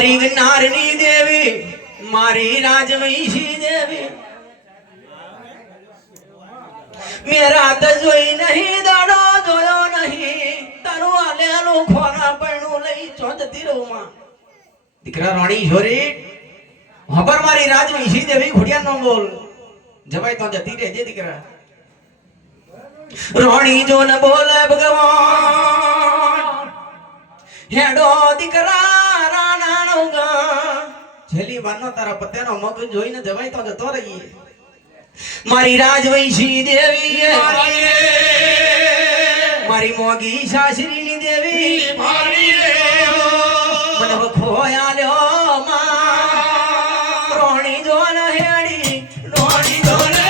મારી નારની દેવી મારી રાજવંશી દેવી મેરા તો જોઈ નહીં દાડો જોયો નહીં તારું આલેલું ખોરા પૈણું લઈ ચોંધતી રહું માં દીકરા રાણી છોરી હબર મારી રાજવંશી દેવી ઘોડિયા નો બોલ જવાય તો જતી રહેજે દીકરા રાણી જો ન બોલે ભગવાન હેડો દીકરા રાણા નો ગા છેલ્લી વાર નો તારા પત્યાનો મગ જોઈને જવાય તો જતો રહીએ મારી રાજવંશી દેવી મારી મોગી સાસરીની દેવી મારી મને ખોયા લ્યો માં રોણી જો ન હેડી રોણી જો ન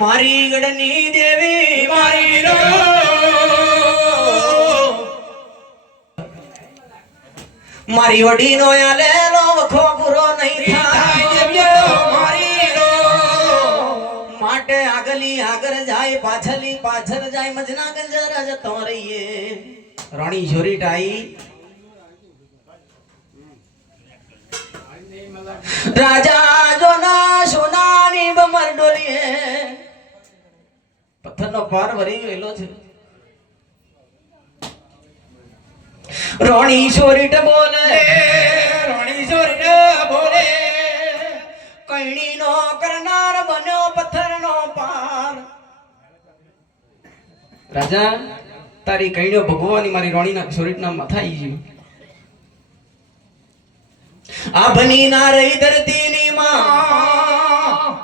મારી ગડની દેવી મારી મારી વડી નો આલેલો વખો પૂરો નહીં થાય મારી માટે આગલી આગળ જાય પાછલી પાછળ જાય મજના ગંજર જતો રહીએ રાણી છોરી ટાઈ રાજા જોના સોનાની બમર ડોલીએ પથ્થરનો પાર ભરી ગયેલો છે રોણી છોરીટ બોલે કઈણી નો કરનાર બન્યો પથ્થરનો પાર રાજા તારી કઈણીઓ ભગવાની મારી રોણીના છોરીટના માથા આવી ગયું આ બની ના રહી ધરતીની માં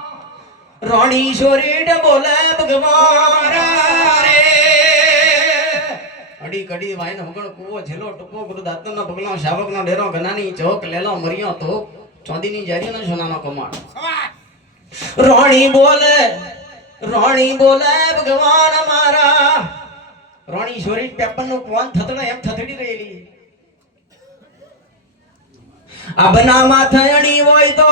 રોણી છોરીટ બોલે ભગવાન રે અડી કડી વાઈન હગણ કુવો છેલો ટપો ગુરુ દાતનો પગલો શાવકનો ડેરો ગનાની ચોક લેલો મરિયો તો ચોંદીની જારીનો સોનાનો કમાડ રોણી બોલે ભગવાન મારા રોણી છોરીટ પેપરનું કોણ થતડા એમ થતડી રહેલી અબના માથા અણી હોય તો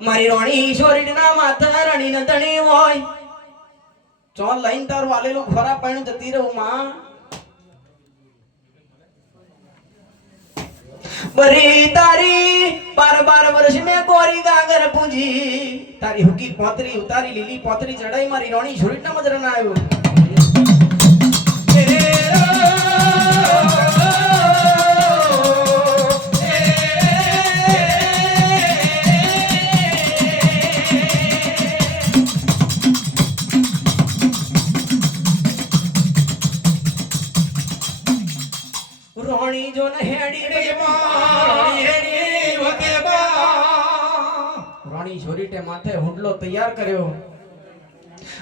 મારી રોણી છોરીના માથા રણી ન તણી હોય ચો લઈને તારું આલેલું ખોરા પાણી જતી રહું માં બરી તારી 12 વર્ષ મેં કોરી ગાગર પૂંજી તારી હુકી પોતરી ઉતારી લીલી પોતરી ચડાઈ મારી રોણી છોરીના મજરા ના આવ્યો રોણી જો ન હેડી રોણી છોરીટે માથે હુડલો તૈયાર કર્યો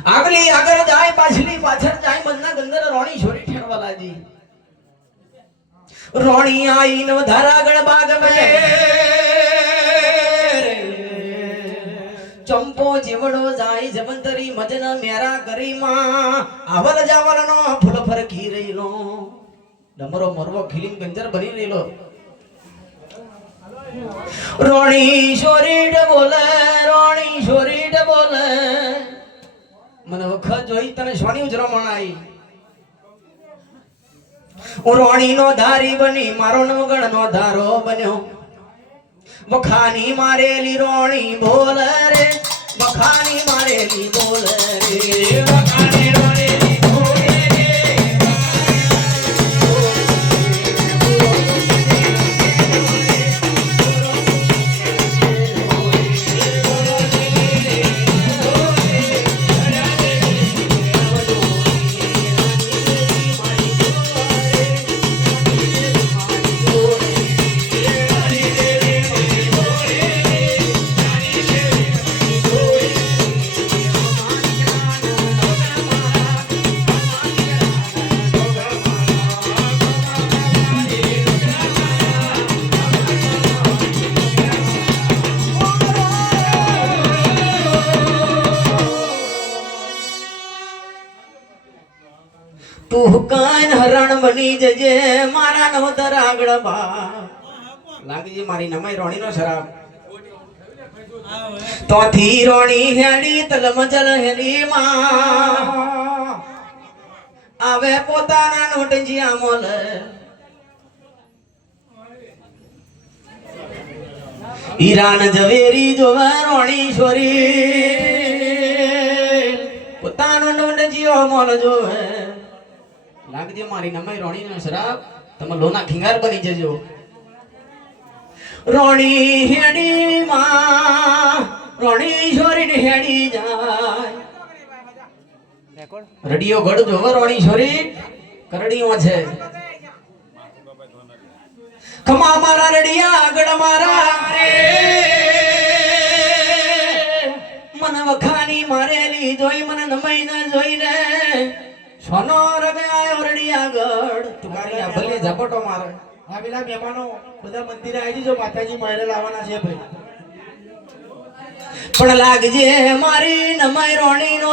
આગલી આગળ જાય પાછલી પાછળ જાય મનના ગંદર રોણી છોરી ઠેરવા લાજી રોણી આઈ ન ધારાગળ બાગ મે ચંપો જીવડો જાય જવંતરી મજન મેરા કરી માં આવલ જાવલ નો ફૂલ ફરકી રહીલો ડમરો મરવો ખીલીન ગંજર બની રહેલો રોણી છોરીટ બોલે મને વખત જોઈ તને સોની ઉજરમણ આવી રોણી નો ધારી બની મારો નવગણ નો ધારો બન્યો વખાની મારેલી રોણી બોલ રે વખાની મારેલી બોલ રે વખાની રોણી જોઈને હરણ બની જજે મારા નવતર આગળ બા લાગજી મારી નમાઈ રોણીનો શરાબ તોથી રોણી હેડી તલમજલ હેડી માં આવે પોતાના નોટજીયા મોલ ઈરાન ઝવેરી જોવે રોણી છોરી પોતાનો નોટજીયો મોલ જોવે લાગજે મારી નમાઈ રોણીનો શરાબ તમે લોના ખીંગાર બની જજો રોણી હેડી માં રોણી છોરી હેડી જાય રડિયો ગઢ જોવો રોણી છોરી કરડીઓ છે ખમા મારા રડિયા આગળ મારા રે મન વખાની મારેલી જોઈ મને નમાઈ ન જોઈને સોનો રગ આયો રડિયા ગઢ તુકારી આ ભલે ઝપટો મારે હા પેલા મહેમાનો બધા મંદિરે આવી જજો માતાજી મારે લાવવાના છે ભાઈ પણ લાગજે મારી નમાઈ રોણી નો